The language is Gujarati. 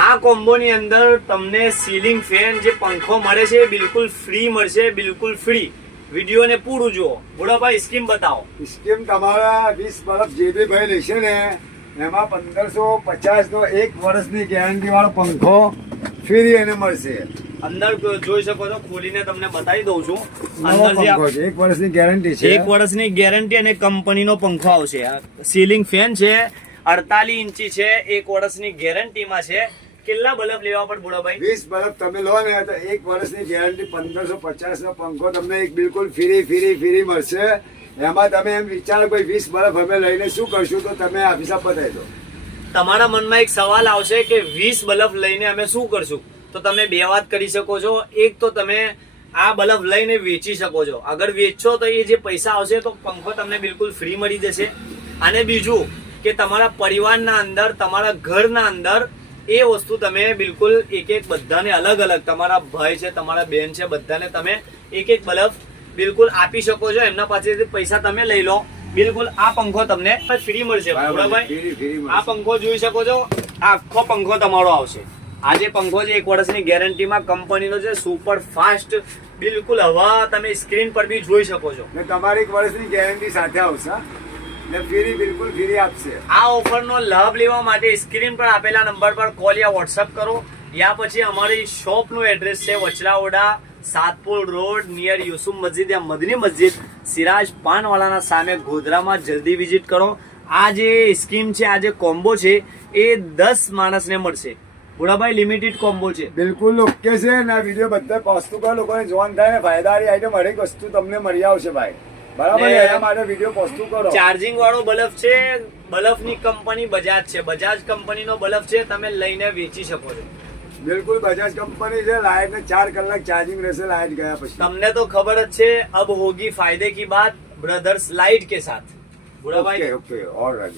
આ કોમ્બો ની અંદર તમને સીલિંગ ફેન જે પંખો મળે છે બિલકુલ ફ્રી મળશે, બિલકુલ ફ્રી. વિડીયો ને પૂરું જુઓ. ભોળાભાઈ સ્કીમ બતાવો. સ્કીમ તમારા 20 બલ્બ જે બી ભાઈ લેશે ને એમાં 1550 નો 1 વર્ષની ગેરંટી વાળો પંખો ફ્રી એને મળશે. અંદર જોઈ શકો છો, ખોલીને તમને બતાવી દઉં છું. નવો અંદર જે પંખો છે, 1 વર્ષની ગેરંટી છે. 1 વર્ષની ગેરંટી અને કંપનીનો પંખો આવશે. સીલિંગ ફેન છે, 48 ઇંચી છે, 1 વર્ષની ગેરંટીમાં છે. કેટલા બલ્બ લેવા પડે ભોળાભાઈ? 20 બલ્બ તમે લો ને તો 1 વર્ષની ગેરંટી 1550 નો પંખો તમને એક બિલકુલ ફ્રી મળશે. એમાં તમે એમ વિચારો ભાઈ 20 બલ્બ અમે લઈને શું કરશું, તો તમે આ હિસાબ બતાવી દો. તમારા મનમાં એક સવાલ આવશે કે 20 બલ્બ લઈને અમે શું કરશું? તો તમે બે વાત કરી શકો છો. એક તો તમે આ બલ્બ લઈને વેચી શકો છો. અગર વેચશો તો એ જે પૈસા આવશે તો પંખો તમને બિલકુલ ફ્રી મળી જશે. અને બીજું કે તમારા પરિવારના અંદર, તમારા ઘરના અંદર એ વસ્તુ તમે બિલકુલ એક બધાને અલગ અલગ, તમારા ભાઈ છે, તમારા બેન છે, બધાને તમે એક બલ્બ બિલકુલ આપી શકો છો. એમના પાસેથી પૈસા તમે લઈ લો. બિલકુલ આ પંખો તમને ફ્રી મળશે. બરાબર? આ પંખો જોઈ શકો છો. આ આખો પંખો તમારો આવશે. આ જે પંખો છે 1 વર્ષની ગેરંટીમાં કંપનીનો છે, સુપર ફાસ્ટ. બિલકુલ હવા તમે સ્ક્રીન પર બી જોઈ શકો છો. ને તમારી 1 વર્ષની ગેરંટી સાથે આવશે ને બિલકુલ ફ્રી આપશે. આ ઓફરનો લાભ લેવા માટે સ્ક્રીન પર આપેલા નંબર પર કોલ યા વોટ્સઅપ કરો. યા પછી અમારી શોપનું એડ્રેસ છે વચલાવડા, સાતપુર રોડ, નિયર યુસુફ મસ્જિદ યા મદની મસ્જિદ, સિરાજ પાનવાલાના સામે, ગોધરામાં. જલ્દી વિઝિટ કરો. આ જે સ્કીમ છે, આ જે કોમ્બો છે એ 10 માણસને મળશે. ભોળાભાઈ લિમિટેડ કોમ્બો છે. બિલકુલ ઓકે છે ને. આ વિડીયો બધા વસ્તુ પર લોકોને જોઈન થાય ને ફાયદાવાળી આઈટમ હરેક વસ્તુ તમને મળી આવશે ભાઈ. બરાબર? એના માટે વિડીયો પોસ્ટ કરો. ચાર્જિંગ વાળો બલ્બ છે. બલ્બની કંપની બજાજ છે. બજાજ કંપનીનો બલ્બ છે. તમે લઈને વેચી શકો છો. બિલકુલ બજાજ કંપની છે. લાઇટ ને 4 કલાક ચાર્જિંગ રહેશે લાઇટ ગયા પછી. તમને તો ખબર જ છે. અબ હોગી ફાયદે કી બાત બ્રધર્સ લાइट के साथ. बुरा भाई ओके ओके ऑलराइट.